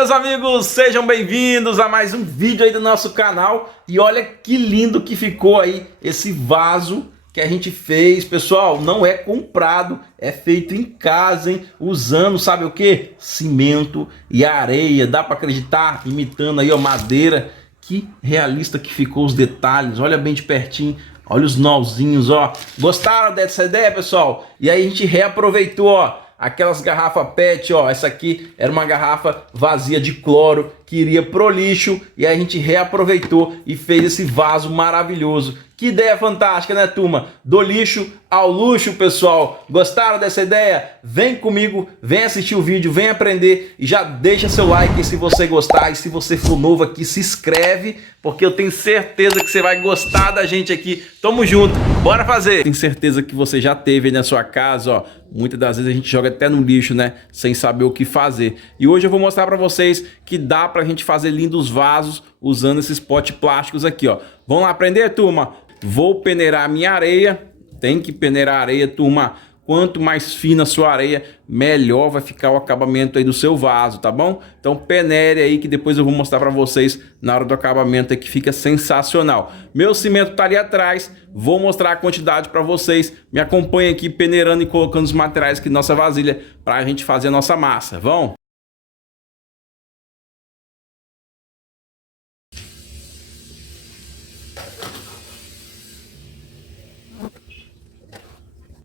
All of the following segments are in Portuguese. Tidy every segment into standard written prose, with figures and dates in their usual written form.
meus amigos, sejam bem-vindos a mais um vídeo aí do nosso canal. E olha que lindo que ficou aí esse vaso que a gente fez, pessoal. Não é comprado, é feito em casa, hein? Usando, sabe o que? Cimento e areia, dá para acreditar? Imitando aí, ó, madeira. Que realista que ficou os detalhes, olha bem de pertinho. Olha os nozinhos, ó. Gostaram dessa ideia, pessoal? E aí a gente reaproveitou, ó, aquelas garrafas PET, ó. Essa aqui era uma garrafa vazia de cloro que iria pro lixo. E aí a gente reaproveitou e fez esse vaso maravilhoso. Que ideia fantástica, né, turma? Do lixo ao luxo, pessoal. Gostaram dessa ideia? Vem comigo, vem assistir o vídeo, vem aprender e já deixa seu like se você gostar. E se você for novo aqui, se inscreve, porque eu tenho certeza que você vai gostar da gente aqui. Tamo junto, bora fazer! Tenho certeza que você já teve aí na sua casa, ó. Muitas das vezes a gente joga até no lixo, né? Sem saber o que fazer. E hoje eu vou mostrar pra vocês que dá pra gente fazer lindos vasos usando esses potes plásticos aqui, ó. Vamos lá aprender, turma? Vou peneirar a minha areia. Tem que peneirar a areia, turma. Quanto mais fina a sua areia, melhor vai ficar o acabamento aí do seu vaso, tá bom? Então peneire aí que depois eu vou mostrar para vocês na hora do acabamento aí, que fica sensacional. Meu cimento tá ali atrás, vou mostrar a quantidade para vocês. Me acompanhe aqui peneirando e colocando os materiais aqui na nossa vasilha para a gente fazer a nossa massa. Vamos?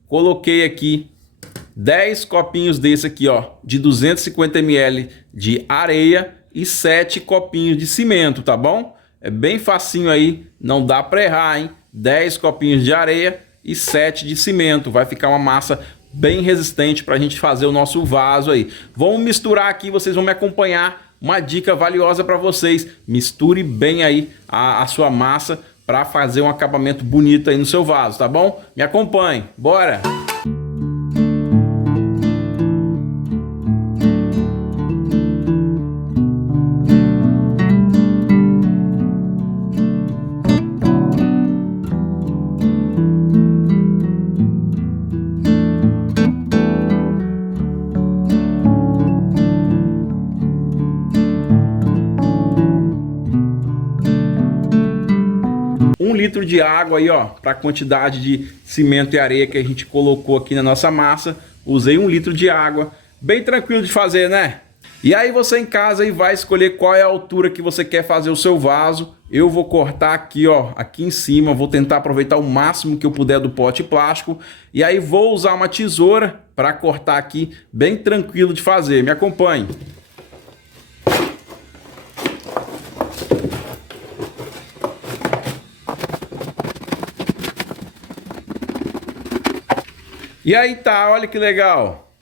Coloquei aqui 10 copinhos desse aqui, ó, de 250 ml de areia e 7 copinhos de cimento, tá bom? É bem facinho aí, não dá para errar, hein? 10 copinhos de areia e 7 de cimento. Vai ficar uma massa bem resistente para a gente fazer o nosso vaso aí. Vamos misturar aqui, vocês vão me acompanhar. Uma dica valiosa para vocês: misture bem aí a sua massa para fazer um acabamento bonito aí no seu vaso, tá bom? Me acompanhe, bora! Um litro de água aí, ó, para a quantidade de cimento e areia que a gente colocou aqui na nossa massa. Usei 1 litro de água, bem tranquilo de fazer, né? E aí você em casa aí vai escolher qual é a altura que você quer fazer o seu vaso. Eu vou cortar aqui, ó, aqui em cima, vou tentar aproveitar o máximo que eu puder do pote plástico. E aí vou usar uma tesoura para cortar aqui, bem tranquilo de fazer. Me acompanhe. E aí tá, olha que legal.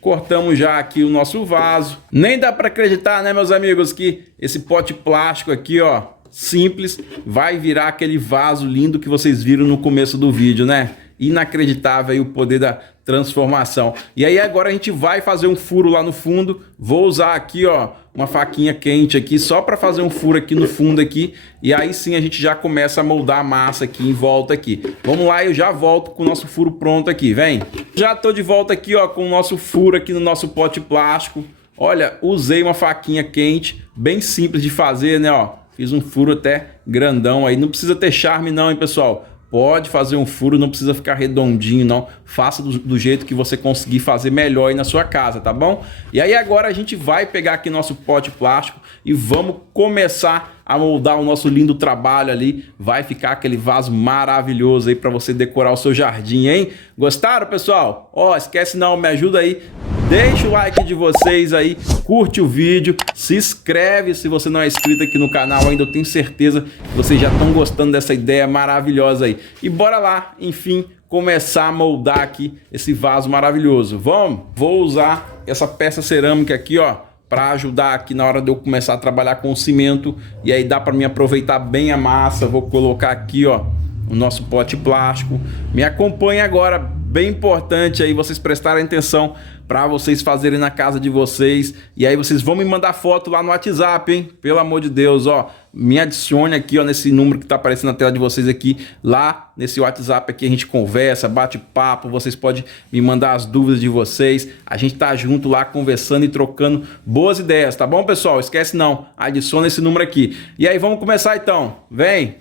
Cortamos já aqui o nosso vaso. Nem dá para acreditar, né, meus amigos, que esse pote plástico aqui, ó, simples, vai virar aquele vaso lindo que vocês viram no começo do vídeo, né? Inacreditável aí o poder da transformação. E aí agora a gente vai fazer um furo lá no fundo. Vou usar aqui, ó, uma faquinha quente aqui só para fazer um furo aqui no fundo aqui. E aí sim a gente já começa a moldar a massa aqui em volta aqui. Vamos lá, eu já volto com o nosso furo pronto aqui, vem. Já tô de volta aqui, ó, com o nosso furo aqui no nosso pote plástico. Olha, usei uma faquinha quente, bem simples de fazer, né, ó. Fiz um furo até grandão aí. Não precisa ter charme não, hein, pessoal. Pode fazer um furo, não precisa ficar redondinho, não. Faça do jeito que você conseguir fazer melhor aí na sua casa, tá bom? E aí agora a gente vai pegar aqui nosso pote plástico e vamos começar a moldar o nosso lindo trabalho ali. Vai ficar aquele vaso maravilhoso aí para você decorar o seu jardim, hein? Gostaram, pessoal? Ó, esquece não, me ajuda aí. Deixa o like de vocês aí, curte o vídeo, se inscreve se você não é inscrito aqui no canal ainda. Eu tenho certeza que vocês já estão gostando dessa ideia maravilhosa aí. E bora lá, enfim, começar a moldar aqui esse vaso maravilhoso. Vamos? Vou usar essa peça cerâmica aqui, ó, para ajudar aqui na hora de eu começar a trabalhar com o cimento. E aí dá para me aproveitar bem a massa. Vou colocar aqui, ó, o nosso pote plástico. Me acompanhe agora bem importante aí vocês prestarem atenção para vocês fazerem na casa de vocês. E aí vocês vão me mandar foto lá no WhatsApp, hein? Pelo amor de Deus, ó, me adicione aqui, ó, nesse número que tá aparecendo na tela de vocês aqui, lá nesse WhatsApp aqui a gente conversa, bate papo, vocês podem me mandar as dúvidas de vocês, a gente tá junto lá conversando e trocando boas ideias, tá bom, pessoal? Esquece não, adiciona esse número aqui. E aí vamos começar então, vem!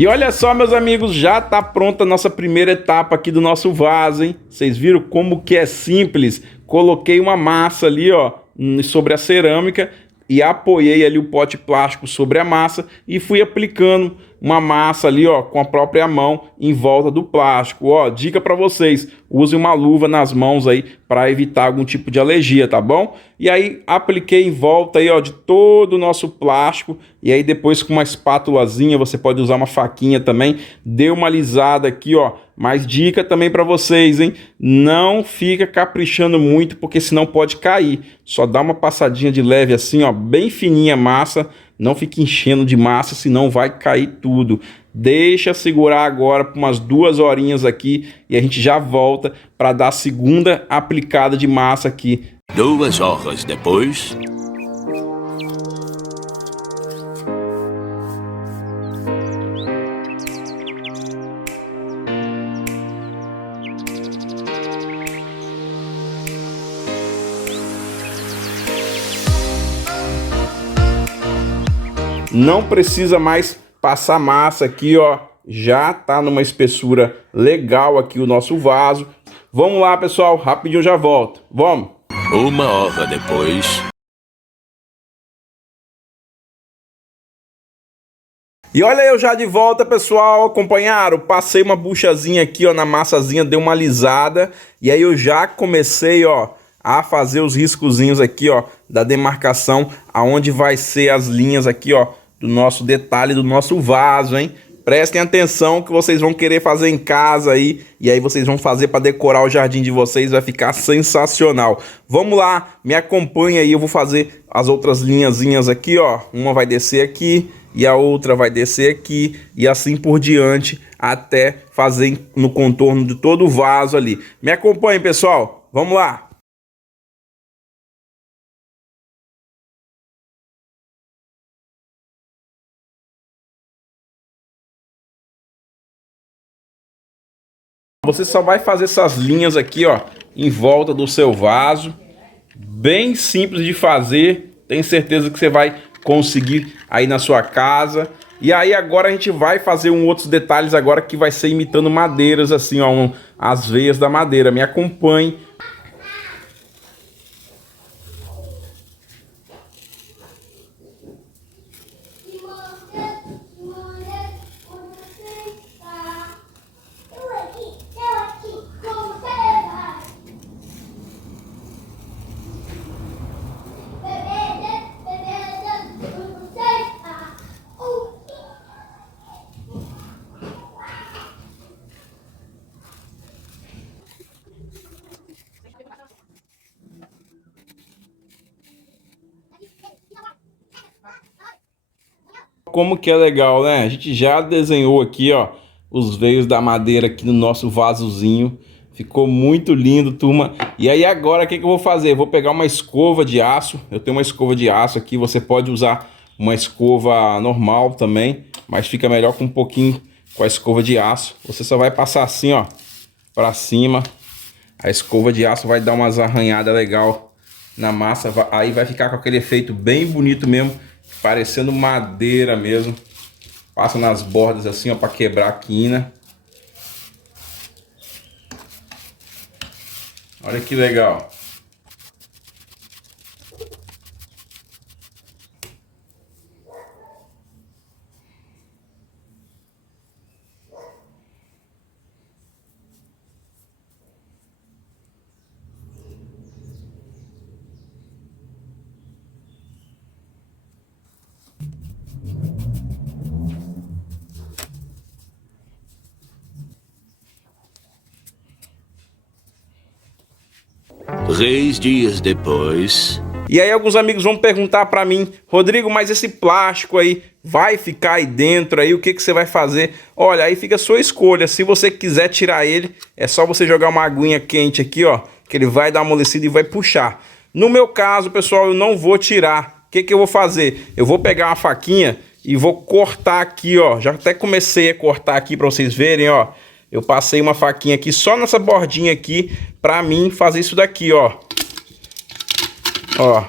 E olha só, meus amigos, já tá pronta a nossa primeira etapa aqui do nosso vaso, hein? Vocês viram como que é simples? Coloquei uma massa ali, ó, sobre a cerâmica e apoiei ali o pote plástico sobre a massa e fui aplicando uma massa ali, ó, com a própria mão em volta do plástico. Ó, dica para vocês, use uma luva nas mãos aí para evitar algum tipo de alergia, tá bom? E aí apliquei em volta aí, ó, de todo o nosso plástico e aí depois com uma espátulazinha, você pode usar uma faquinha também, dê uma alisada aqui, ó. Mas dica também para vocês, hein? Não fica caprichando muito porque senão pode cair. Só dá uma passadinha de leve assim, ó, bem fininha a massa. Não fique enchendo de massa, senão vai cair tudo. Deixa segurar agora por umas 2 horinhas aqui e a gente já volta para dar a segunda aplicada de massa aqui. 2 horas depois. Não precisa mais passar massa aqui, ó. Já tá numa espessura legal aqui o nosso vaso. Vamos lá, pessoal, rapidinho eu já volto. Vamos! 1 hora depois. E olha eu já de volta, pessoal, acompanharam? Passei uma buchazinha aqui, ó, na massazinha, dei uma alisada. E aí eu já comecei, ó, a fazer os riscozinhos aqui, ó, da demarcação, aonde vai ser as linhas aqui, ó, do nosso detalhe do nosso vaso, hein? Prestem atenção que vocês vão querer fazer em casa aí, e aí vocês vão fazer para decorar o jardim de vocês, vai ficar sensacional. Vamos lá, me acompanha aí, eu vou fazer as outras linhazinhas aqui, ó. Uma vai descer aqui e a outra vai descer aqui e assim por diante, até fazer no contorno de todo o vaso ali. Me acompanhe, pessoal, vamos lá. Você só vai fazer essas linhas aqui, ó, em volta do seu vaso. Bem simples de fazer. Tenho certeza que você vai conseguir aí na sua casa. E aí agora a gente vai fazer outros detalhes agora que vai ser imitando madeiras, assim, ó, as veias da madeira. Me acompanhe. como que é legal, né? A gente já desenhou aqui, ó, os veios da madeira aqui no nosso vasozinho. Ficou muito lindo, turma. E aí agora o que eu vou fazer? Eu vou pegar uma escova de aço. Eu tenho uma escova de aço aqui. Você pode usar uma escova normal também, mas fica melhor com um pouquinho com a escova de aço. Você só vai passar assim, ó, pra cima. A escova de aço vai dar umas arranhadas legal na massa. Aí vai ficar com aquele efeito bem bonito mesmo, parecendo madeira mesmo. Passa nas bordas assim, ó, para quebrar a quina. Olha que legal. Três dias depois... E aí alguns amigos vão perguntar para mim: Rodrigo, mas esse plástico aí vai ficar aí dentro aí, o que você vai fazer? Olha, aí fica a sua escolha. Se você quiser tirar ele, é só você jogar uma aguinha quente aqui, ó, que ele vai dar uma amolecida e vai puxar. No meu caso, pessoal, eu não vou tirar. O que eu vou fazer? Eu vou pegar uma faquinha e vou cortar aqui, ó. Já até comecei a cortar aqui para vocês verem, ó. Eu passei uma faquinha aqui só nessa bordinha aqui para mim fazer isso daqui, ó. Ó,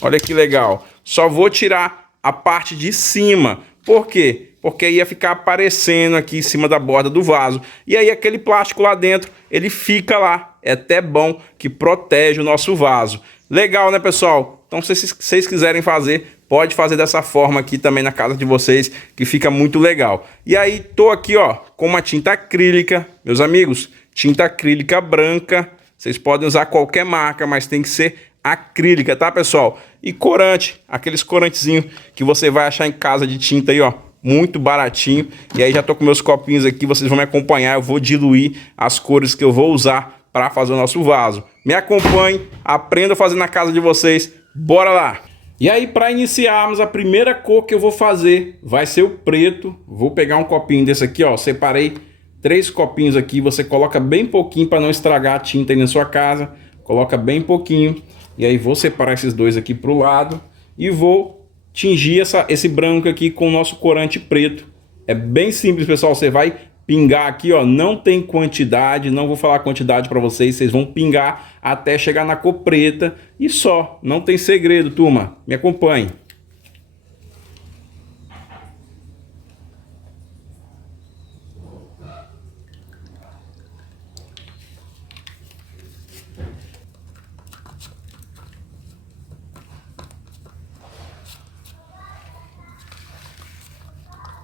olha que legal. Só vou tirar a parte de cima. Por quê? Porque ia ficar aparecendo aqui em cima da borda do vaso. E aí aquele plástico lá dentro, ele fica lá. É até bom que protege o nosso vaso. Legal, né, pessoal? Então, se vocês quiserem fazer, pode fazer dessa forma aqui também na casa de vocês, que fica muito legal. E aí, tô aqui, ó, com uma tinta acrílica. Meus amigos, tinta acrílica branca. Vocês podem usar qualquer marca, mas tem que ser acrílica, tá, pessoal? E corante, aqueles corantezinhos que você vai achar em casa de tinta aí, ó, muito baratinho. E aí já tô com meus copinhos aqui, vocês vão me acompanhar. Eu vou diluir as cores que eu vou usar para fazer o nosso vaso. Me acompanhe, aprenda a fazer na casa de vocês. Bora lá! E aí, para iniciarmos, a primeira cor que eu vou fazer vai ser o preto. Vou pegar um copinho desse aqui, ó. Separei 3 copinhos aqui. Você coloca bem pouquinho para não estragar a tinta aí na sua casa. Coloca bem pouquinho. E aí vou separar esses dois aqui para o lado. E vou tingir esse branco aqui com o nosso corante preto. É bem simples, pessoal. Você vai pingar aqui, ó. Não tem quantidade. Não vou falar a quantidade para vocês. Vocês vão pingar até chegar na cor preta. E só. Não tem segredo, turma. Me acompanhe.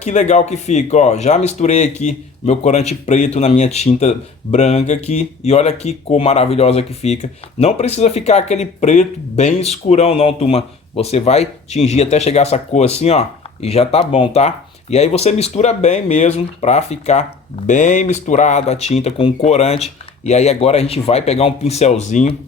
Que legal que fica, ó. Já misturei aqui meu corante preto na minha tinta branca aqui. E olha que cor maravilhosa que fica. Não precisa ficar aquele preto bem escurão não, turma. Você vai tingir até chegar essa cor assim, ó. E já tá bom, tá? E aí você mistura bem mesmo, pra ficar bem misturado a tinta com o corante. E aí agora a gente vai pegar um pincelzinho.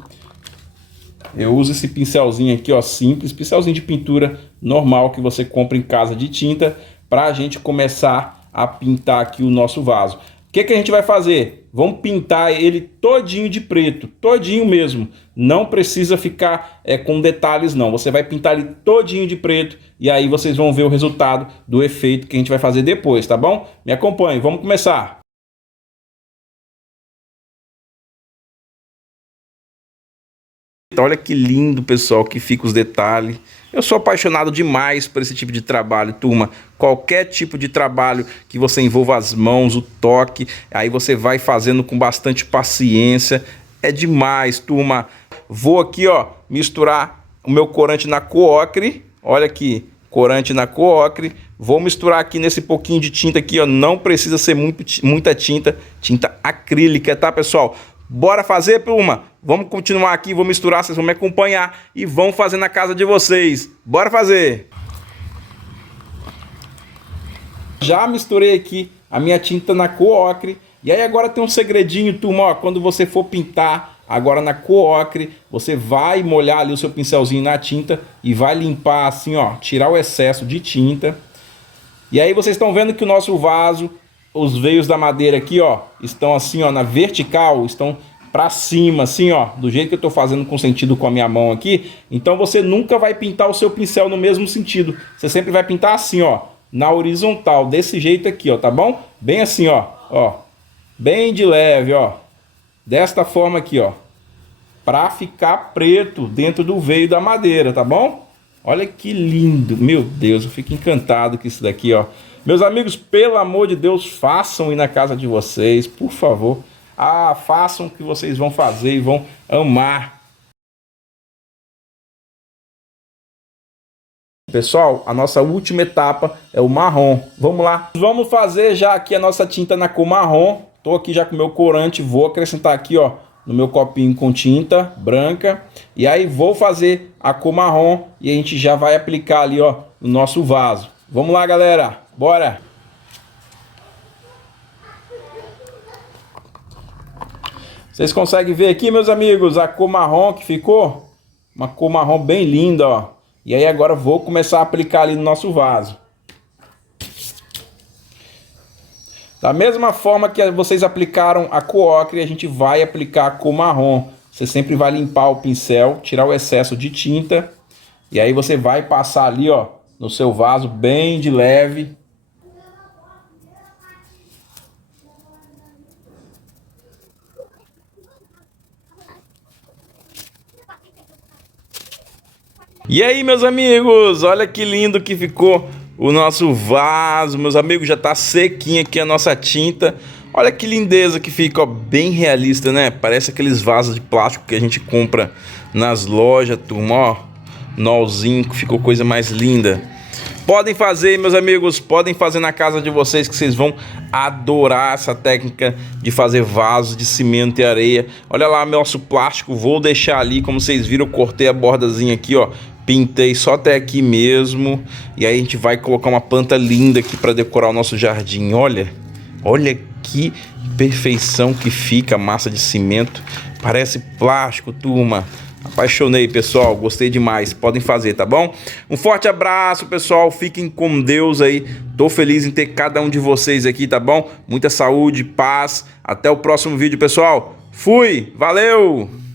Eu uso esse pincelzinho aqui, ó, simples. Pincelzinho de pintura normal que você compra em casa de tinta, para a gente começar a pintar aqui o nosso vaso. O que a gente vai fazer? Vamos pintar ele todinho de preto, todinho mesmo. Não precisa ficar com detalhes não. Você vai pintar ele todinho de preto e aí vocês vão ver o resultado do efeito que a gente vai fazer depois, tá bom? Me acompanhe, vamos começar. Olha que lindo, pessoal, que fica os detalhes. Eu sou apaixonado demais por esse tipo de trabalho, turma. Qualquer tipo de trabalho que você envolva as mãos, o toque, aí você vai fazendo com bastante paciência. É demais, turma. Vou aqui, ó, misturar o meu corante na cor ocre. Olha aqui, corante na cor ocre. Vou misturar aqui nesse pouquinho de tinta aqui, ó. Não precisa ser muita tinta, tinta acrílica, tá, pessoal? Bora fazer, turma? Vamos continuar aqui, vou misturar, vocês vão me acompanhar e vão fazer na casa de vocês. Bora fazer! Já misturei aqui a minha tinta na cor ocre. E aí agora tem um segredinho, turma, ó. Quando você for pintar agora na cor ocre, você vai molhar ali o seu pincelzinho na tinta e vai limpar assim, ó, tirar o excesso de tinta. E aí vocês estão vendo que o nosso vaso, os veios da madeira aqui, ó, estão assim, ó, na vertical, estão para cima, assim, ó, do jeito que eu tô fazendo com sentido com a minha mão aqui. Então você nunca vai pintar o seu pincel no mesmo sentido. Você sempre vai pintar assim, ó, na horizontal, desse jeito aqui, ó, tá bom? Bem assim, ó, bem de leve, ó, desta forma aqui, ó, para ficar preto dentro do veio da madeira, tá bom? Olha que lindo, meu Deus, eu fico encantado com isso daqui, ó. Meus amigos, pelo amor de Deus, façam ir na casa de vocês, por favor. Ah, façam o que vocês vão fazer e vão amar. Pessoal, a nossa última etapa é o marrom. Vamos lá. Vamos fazer já aqui a nossa tinta na cor marrom. Tô aqui já com o meu corante, vou acrescentar aqui, ó, no meu copinho com tinta branca. E aí vou fazer a cor marrom e a gente já vai aplicar ali, ó, no nosso vaso. Vamos lá, galera. Bora! Vocês conseguem ver aqui, meus amigos, a cor marrom que ficou? Uma cor marrom bem linda, ó. E aí agora vou começar a aplicar ali no nosso vaso. Da mesma forma que vocês aplicaram a cor ocre, a gente vai aplicar a cor marrom. Você sempre vai limpar o pincel, tirar o excesso de tinta. E aí você vai passar ali, ó, no seu vaso bem de leve. E aí, meus amigos, olha que lindo que ficou o nosso vaso. Meus amigos, já tá sequinha aqui a nossa tinta. Olha que lindeza que fica, ó, bem realista, né? Parece aqueles vasos de plástico que a gente compra nas lojas, turma, ó. Nozinho, que ficou coisa mais linda. Podem fazer, meus amigos, podem fazer na casa de vocês, que vocês vão adorar essa técnica de fazer vasos de cimento e areia. Olha lá, nosso plástico, vou deixar ali, como vocês viram, eu cortei a bordazinha aqui, ó. Pintei só até aqui mesmo. E aí a gente vai colocar uma planta linda aqui para decorar o nosso jardim. Olha, olha que perfeição que fica a massa de cimento. Parece plástico, turma. Apaixonei, pessoal, gostei demais. Podem fazer, tá bom? Um forte abraço, pessoal, fiquem com Deus aí. Tô feliz em ter cada um de vocês aqui, tá bom? Muita saúde, paz. Até o próximo vídeo, pessoal. Fui, valeu!